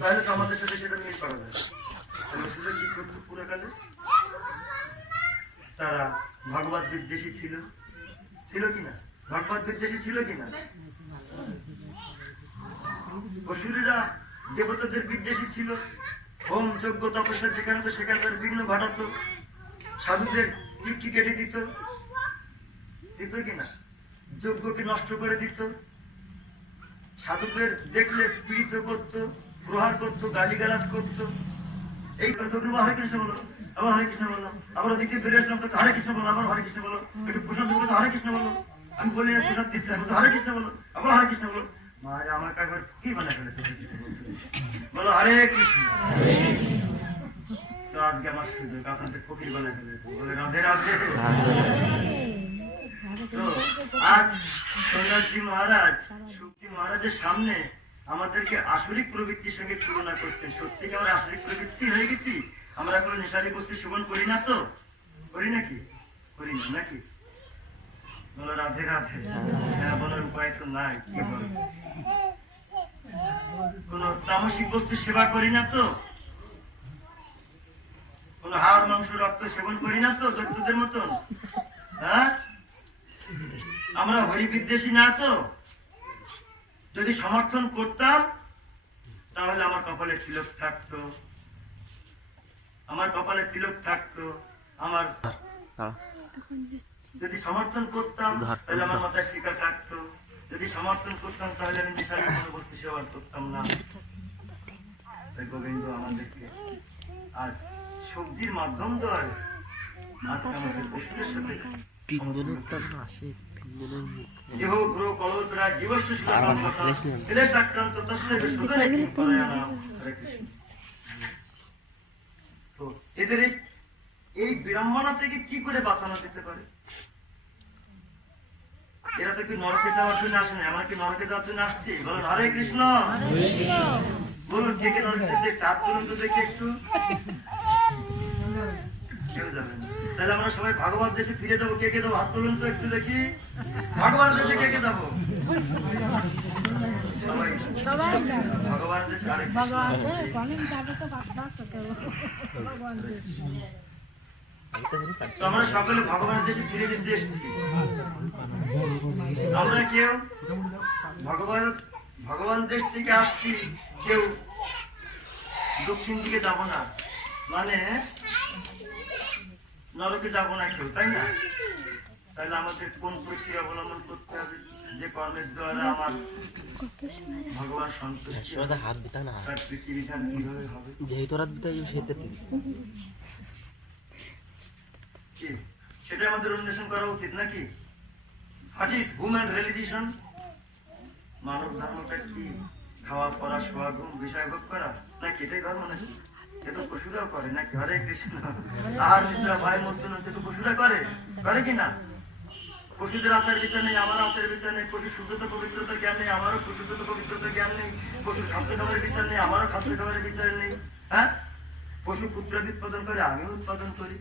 তাহলে তো আমাদের সাথে সেটা মিল করা যায়। অসুরে কি করতো পুরাকালে? তারা ভগবত বিদ্বেষী ছিল, ছিল কিনা? ভগবত বিদ্বেষী ছিল কিনা? অসুরেরা দেবতাদের বিদ্বেষী ছিল। হোম যজ্ঞ তপস্যা যেখানে তো সেখানকার বিঘ্ন ঘটাতো, সাধুদের টিকি কেটে দিত, দিত কিনা? যজ্ঞকে নষ্ট করে দিত, সাধুদের দেখলে পীড়িত করত, প্রহার করত, গালিগালাজ করত। এই হরে কৃষ্ণ বলো, আবার হরে কৃষ্ণ বলো, আবার ওদিকে বেরিয়ে আসলাম তো হরে কৃষ্ণ বলো, আবার হরে কৃষ্ণ বলো, একটু প্রসাদ বলো হরে কৃষ্ণ বলো। আমি বলি প্রসাদ দিচ্ছি না, হরে কৃষ্ণ বলো, আবার হরে কৃষ্ণ বলো। মায়ের আমার একবার কি বানা ফেলেছে, বলো হরে কৃষ্ণ। তো আজকে আমার সুযোগ, আপনাদের ফকির বানা ফেলেছে, বলে রাধে রাধে। তো আজ সন্ন্যাসী মহারাজ শক্তি মহারাজের সামনে আমাদেরকে আসরিক প্রবৃত্তির সঙ্গে তুলনা করছে। সত্যি কি আমরা আসরিক প্রবৃত্তি হয়ে গেছি? আমরা কোনো নেশারি বস্তু সেবন করি না তো? করি নাকি? করি না নাকি? বলো রাধে রাধে। হ্যাঁ, বলার উপায় তো নাই, কি বলো? কোন তামসিক বস্তু সেবা করি না তো? কোন হাড় মাংস রক্ত সেবন করি না তো দৈত্যদের মতন? হ্যাঁ, আমরা হরি বিদ্বেষী না তো? যদি সমর্থন করতাম তাহলে আমার কপালে তিলক থাকতো, আমার কপালে তিলক থাকতো। আমার যদি সমর্থন করতাম তাহলে আমার মাথায় শিকা থাকতো, যদি সমর্থন করতাম তাহলে আমি নেশার কোনো বস্তু সেবন করতাম না। গোবিন্দ আমাদেরকে আজ সবজির মাধ্যম দ্বারা আজকে আমাদের পশুদের সাথে এদের এই বিড়ম্বনা থেকে কি করে বাঁচানো যেতে পারে? এরা তো কি নরকে যাওয়ার জন্য আসে না, আমরা কি নরকে যাওয়ার জন্য আসছি? বলুন হরে কৃষ্ণ। বলুন কে কে নরকে চাপ করুন তো দেখি একটু। কেউ যাবেন? তাহলে আমরা সবাই ভগবান দেশে ফিরে যাবো। কে কে যাবো হাত তুলুন তো একটু দেখি। ভগবান দেশে কে কে যাবো? সবাই ভগবান দেশে। আমরা সকলে ভগবান দেশে ফিরে যেতে এসেছি। আমরা কেউ ভগবান দেশ থেকে আসছি, কেউ দক্ষিণ দিকে যাব না, মানে নরকে যাব না কেউ, তাই না? তাহলে আমাদের কোন প্রক্রিয়া অবলম্বন করতে হবে? যে কর্মের দ্বারা আমার ভগবান সন্তুষ্ট, তার প্রীতিবিধান কিভাবে হবে? সেটা আমাদের অন্বেষণ করা উচিত নাকি? What is human religion? মানব ধর্মটা কি? খাওয়া পড়া শোয়া ঘুম বিষয় ভোগ করা নাকি? এটাই ধর্ম নাকি? সে তো পশুরাও করে নাকি? হরে কৃষ্ণ। আর নিদ্রা ভয় মর্জন সে তো পশুরা করে, করে কিনা? পশুদের আচার বিচার নেই, আমার আচার বিচার নেই। পশু শুদ্ধতা পবিত্রতার জ্ঞান নেই, আমারও শুদ্ধতা পবিত্রতার জ্ঞান নেই। পশুর খাদ্য খাবারের বিচার নেই, আমারও খাদ্য খাবারের বিচার নেই। হ্যাঁ, পশু পুত্রাদি উৎপাদন করে, আমিও উৎপাদন করি।